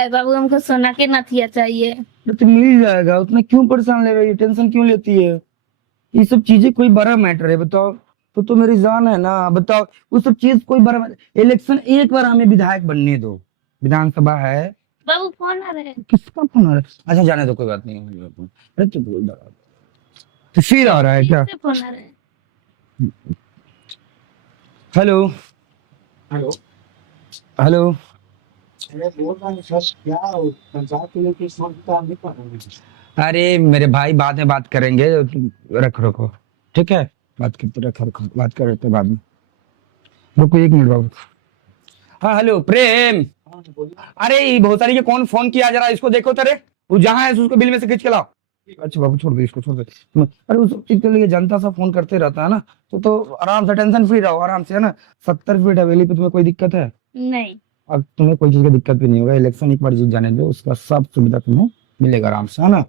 अरे बाबू हमको सोना के नथिया चाहिए। तो मिल जाएगा, उतना क्यों परेशान ले रही है, टेंशन क्यों लेती है? ये सब चीजें कोई बड़ा मैटर है बताओ? तो मेरी जान है ना, बताओ। वो सब चीज कोई बड़ा इलेक्शन एक बार हमें विधायक बनने दो, विधानसभा है। बाबू फोन आ रहा है। किसका फोन आ रहा है? अच्छा जाने दो, कोई बात नहीं। अरे तो बोल रहा, तो फिर आ रहा है क्या? किससे फोन आ रहा है? Hello hello. हेलो। अरे बोल रहा हूँ सर, क्या पंचायत के लिए किस वक्त काम नहीं कर रहे हैं? अरे मेरे भाई बाद में बात करेंगे, तुम रखो, ठीक है? बात करते रखो, बात करते बाद में। रुको 1 मिनट बाबू। हाँ हेलो प्रेम। हाँ बोलिए। अरे ये बहुत सारी, ये कौन फोन किया, जरा इसको देखो तेरे। वो जहाँ है उसको बिल में से खींच के लाओ। अच्छा बाबू छोड़ दो इसको, छोड़ दो। अरे उस चीज के लिए जनता सा फोन करते रहता है ना, तो आराम से टेंशन फ्री रहो, आराम से, है ना। 70 फीट हवेली पे तुम्हें कोई दिक्कत है? नहीं। अब तुम्हें कोई चीज की दिक्कत भी नहीं होगा, इलेक्शन एक बार जीत जाने दो, उसका सब सुविधा तुम्हें मिलेगा आराम से, है ना।